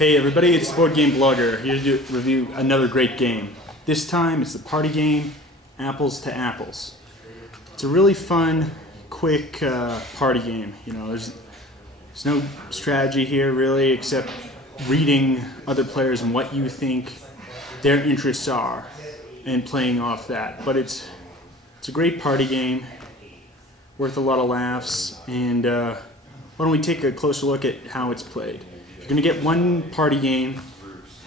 Hey everybody, it's Board Game Blogger here to review another great game. This time it's the party game Apples to Apples. It's a really fun, quick party game. You know, there's no strategy here really, except reading other players and what you think their interests are and playing off that. But it's a great party game, worth a lot of laughs. And why don't we take a closer look at how it's played? You're going to get one party game.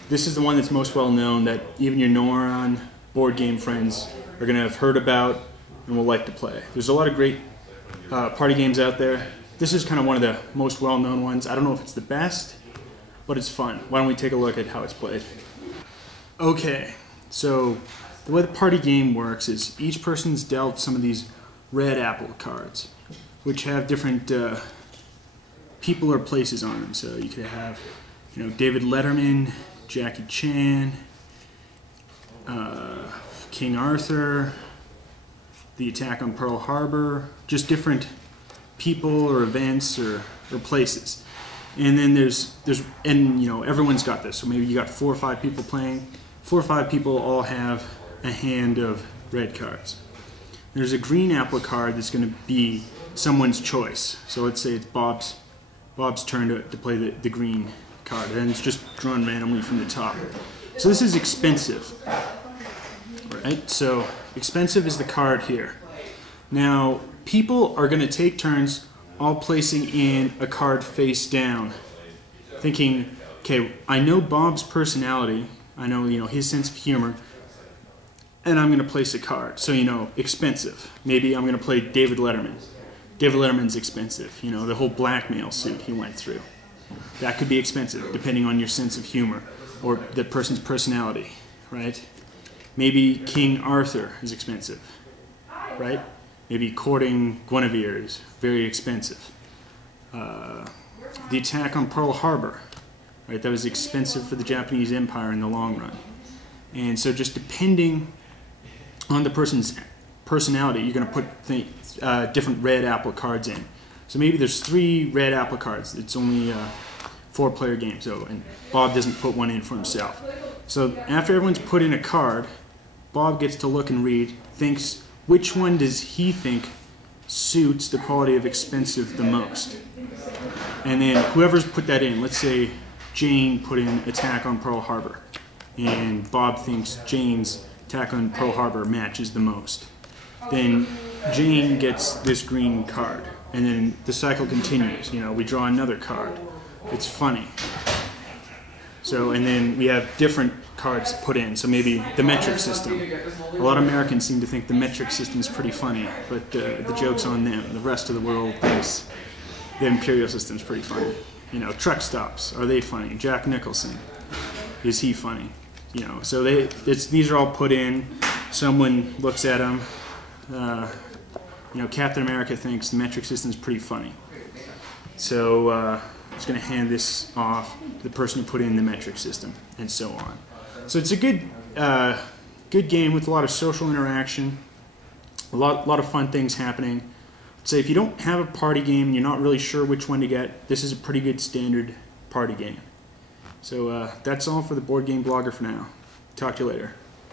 This is the one that's most well known, that even your Noron board game friends are going to have heard about and will like to play. There's a lot of great party games out there. This is kind of one of the most well known ones. I don't know if it's the best, but it's fun. Why don't we take a look at how it's played? Okay, so the way the party game works is each person's dealt some of these red apple cards, which have different people or places on them. So you could have, you know, David Letterman, Jackie Chan, King Arthur, the attack on Pearl Harbor, just different people or events or places. And then and you know, everyone's got this. So maybe you got 4 or 5 people playing. 4 or 5 people all have a hand of red cards. There's a green apple card that's going to be someone's choice. So let's say it's Bob's turn to play the green card, and it's just drawn randomly from the top. So this is expensive, right? So expensive is the card here. Now people are going to take turns all placing in a card face down, thinking, okay, I know Bob's personality, I know, you know, his sense of humor, and I'm going to place a card. So, you know, expensive. Maybe I'm going to play David Letterman. David Letterman's expensive, you know, the whole blackmail suit he went through. That could be expensive, depending on your sense of humor or the person's personality, right? Maybe King Arthur is expensive, right? Maybe courting Guinevere is very expensive. The attack on Pearl Harbor, right? That was expensive for the Japanese Empire in the long run. And so just depending on the person's personality, you're going to put different red apple cards in. So maybe there's 3 red apple cards. It's only a 4-player game, so, and Bob doesn't put one in for himself. So after everyone's put in a card, Bob gets to look and read, thinks which one does he think suits the quality of expensive the most. And then whoever's put that in, let's say Jane put in attack on Pearl Harbor, and Bob thinks Jane's attack on Pearl Harbor matches the most. Then Jane gets this green card, and then the cycle continues. You know, we draw another card. It's funny. So, and then we have different cards put in. So maybe the metric system. A lot of Americans seem to think the metric system is pretty funny, but the joke's on them. The rest of the world thinks the imperial system's pretty funny. You know, truck stops, are they funny? Jack Nicholson, is he funny? You know, so these are all put in. Someone looks at them. You know, Captain America thinks the metric system is pretty funny. So I'm just going to hand this off to the person who put in the metric system, and so on. So it's a good game with a lot of social interaction, a lot of fun things happening. I'd say if you don't have a party game and you're not really sure which one to get, this is a pretty good standard party game. So that's all for the Board Game Blogger for now. Talk to you later.